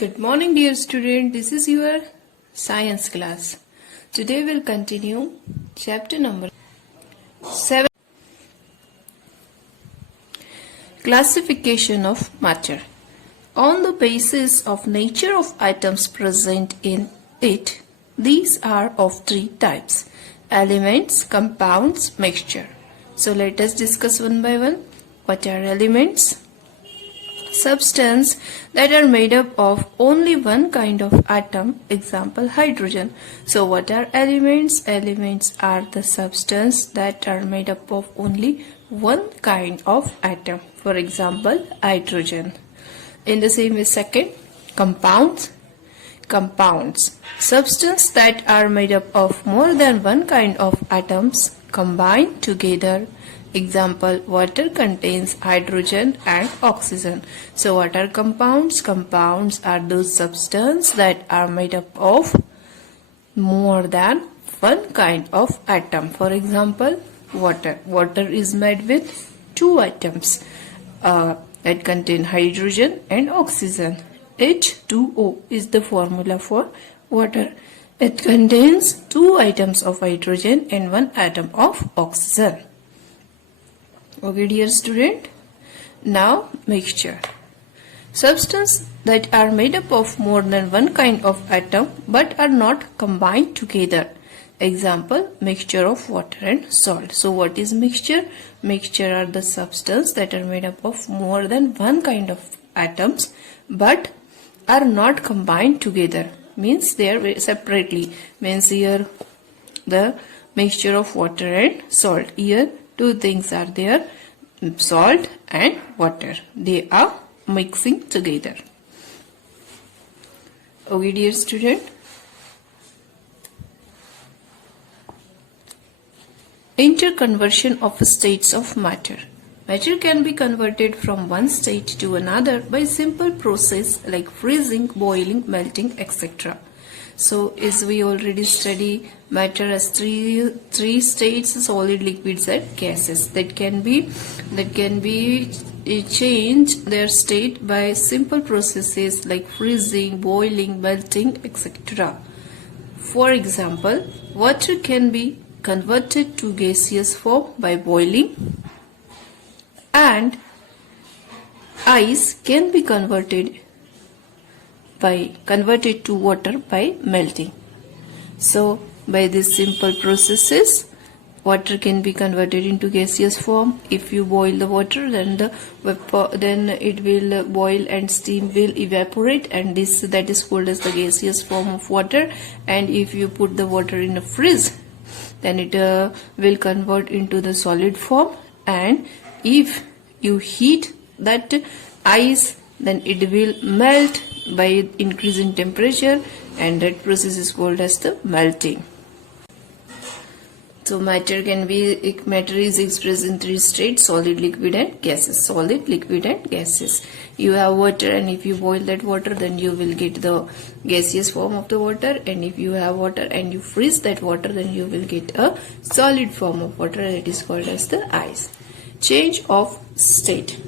Good morning, dear student. This is your science class. Today we'll continue chapter number 7, classification of matter. On the basis of nature of items present in it, these are of three types: elements, compounds, mixture. So let us discuss one by one. What are elements? Substance that are made up of only one kind of atom, example hydrogen. So what are elements? Elements are the substance that are made up of only one kind of atom, for example hydrogen. In the same way, second, compounds. Compounds, substance that are made up of more than one kind of atoms combined together. Example, water contains hydrogen and oxygen. So what are compounds? Compounds are those substances that are made up of more than one kind of atom. For example, water. Water is made with two atoms that contain hydrogen and oxygen. H2O is the formula for water. It contains two atoms of hydrogen and one atom of oxygen. Okay, dear student. Now, mixture. Substances that are made up of more than one kind of atom but are not combined together. Example, mixture of water and salt. So what is mixture? Mixture are the substances that are made up of more than one kind of atoms but are not combined together. Means they are separately. Means here the mixture of water and salt. Here two things are there, salt and water. They are mixing together. Okay, dear student. Interconversion of states of matter. Matter can be converted from one state to another by simple process like freezing, boiling, melting, etc. So, as we already study, matter has three states: solid, liquids, and gases. That can be changed their state by simple processes like freezing, boiling, melting, etc. For example, water can be converted to gaseous form by boiling, and ice can be converted to water by melting. So by these simple processes, water can be converted into gaseous form. If you boil the water, then it will boil and steam will evaporate, and that is called as the gaseous form of water. And if you put the water in a freeze, then it will convert into the solid form. And if you heat that ice, then it will melt by increasing temperature, and that process is called as the melting. So matter is expressed in three states: solid, liquid, and gases. Solid, liquid, and gases. You have water, and if you boil that water, then you will get the gaseous form of the water. And if you have water and you freeze that water, then you will get a solid form of water, and it is called as the ice. Change of state.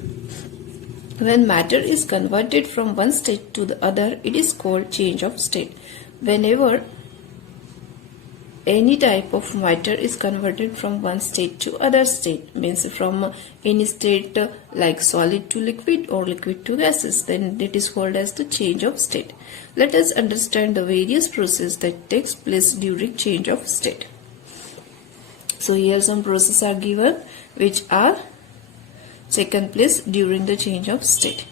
When matter is converted from one state to the other, it is called change of state. Whenever any type of matter is converted from one state to other state, means from any state like solid to liquid or liquid to gases, then it is called as the change of state. Let us understand the various processes that takes place during change of state. So here some processes are given which are taken place during the change of state.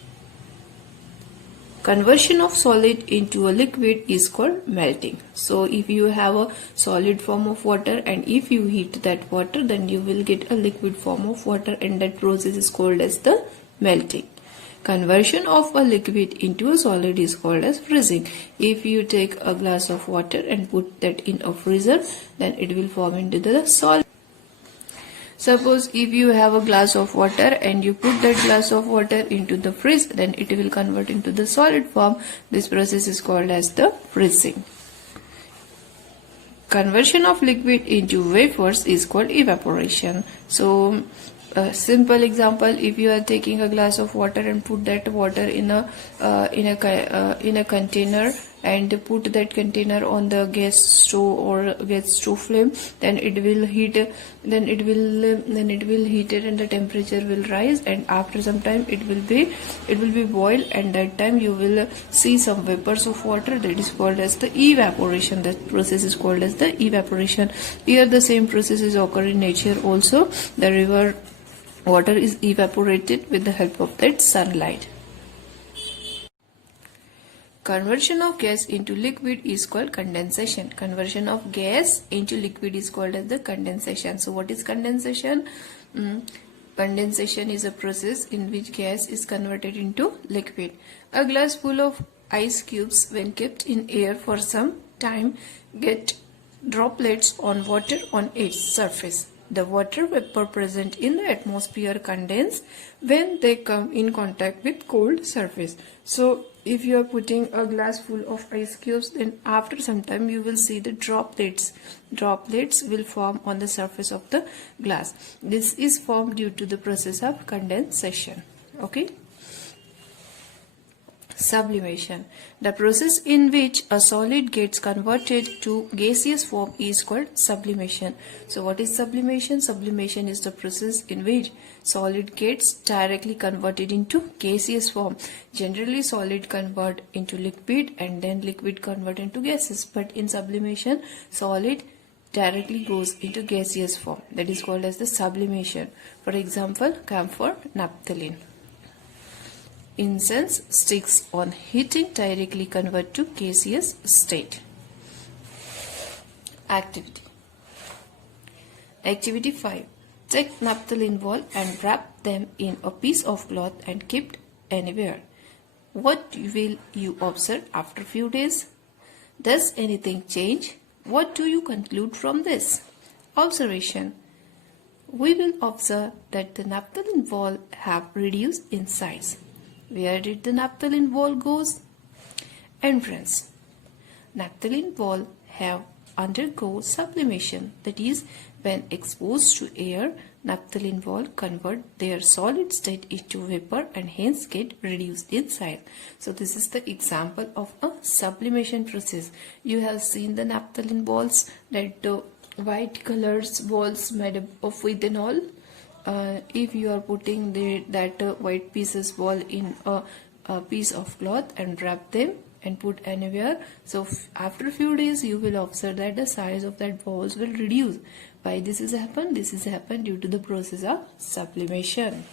Conversion of solid into a liquid is called melting. So if you have a solid form of water, and if you heat that water, then you will get a liquid form of water, and that process is called as the melting. Conversion of a liquid into a solid is called as freezing. If you take a glass of water and put that in a freezer, then it will form into the solid. Suppose if you have a glass of water and you put that glass of water into the fridge, then it will convert into the solid form. This process is called as the freezing. Conversion of liquid into vapors is called evaporation. So A simple example: if you are taking a glass of water and put that water in a container and put that container on the gas stove or gas stove flame, then it will heat it and the temperature will rise, and after some time it will be boiled, and that time you will see some vapors of water. That is called as the evaporation. That process is called as the evaporation. Here the same process is occur in nature also. The river water is evaporated with the help of that sunlight. Conversion of gas into liquid is called condensation. Conversion of gas into liquid is called as the condensation. So what is condensation? Condensation is a process in which gas is converted into liquid. A glass full of ice cubes, when kept in air for some time, get droplets on water on its surface. The water vapor present in the atmosphere condense when they come in contact with cold surface. So if you are putting a glass full of ice cubes, then after some time you will see the droplets will form on the surface of the glass. This is formed due to the process of condensation. Okay. Sublimation. The process in which a solid gets converted to gaseous form is called sublimation. So what is sublimation? Sublimation is the process in which solid gets directly converted into gaseous form. Generally solid convert into liquid and then liquid convert into gases, but in sublimation solid directly goes into gaseous form. That is called as the sublimation. For example, camphor, naphthalene. Incense sticks on heating directly convert to gaseous state. Activity. Activity 5. Take naphthalene ball and wrap them in a piece of cloth and keep anywhere. What will you observe after few days? Does anything change? What do you conclude from this? Observation. We will observe that the naphthalene ball have reduced in size. Where did the naphthalene ball goes? Inference. Naphthalene ball have undergo sublimation. That is, when exposed to air, naphthalene ball convert their solid state into vapor and hence get reduced in size. So this is the example of a sublimation process. You have seen the naphthalene balls, that white colors balls made up of ethanol. If you are putting that white pieces ball in a piece of cloth and wrap them and put anywhere, so after a few days you will observe that the size of that balls will reduce. Why this is happened? This is happened due to the process of sublimation.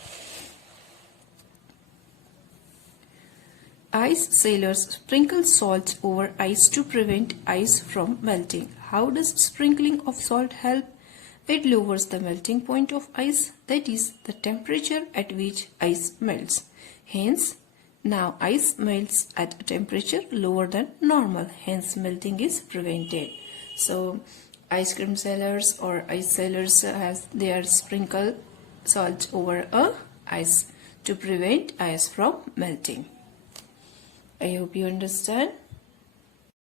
Ice sailors sprinkle salt over ice to prevent ice from melting. How does sprinkling of salt help? It lowers the melting point of ice, that is, the temperature at which ice melts. Hence, now ice melts at a temperature lower than normal, hence melting is prevented. So, ice cream sellers or ice sellers they are sprinkle salt over a ice to prevent ice from melting. I hope you understand.